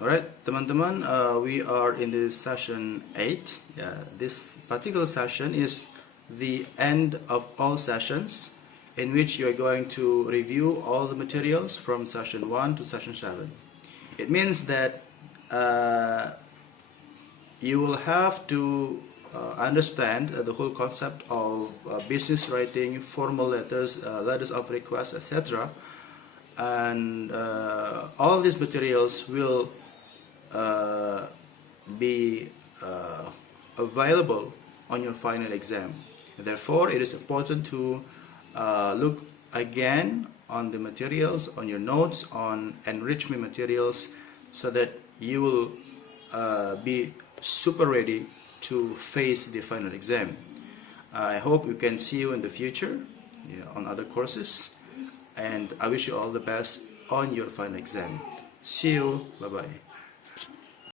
Alright, teman-teman, we are in this session 8. Yeah, this particular session is the end of all sessions in which you are going to review all the materials from session 1 to session 7. It means that you will have to understand the whole concept of business writing, formal letters, letters of request, etc. And all these materials will be available on your final exam. Therefore, it is important to look again on the materials, on your notes, on enrichment materials, so that you will be super ready to face the final exam. I hope we can see you in the future, on other courses, and I wish you all the best on your final exam. See you. Bye bye.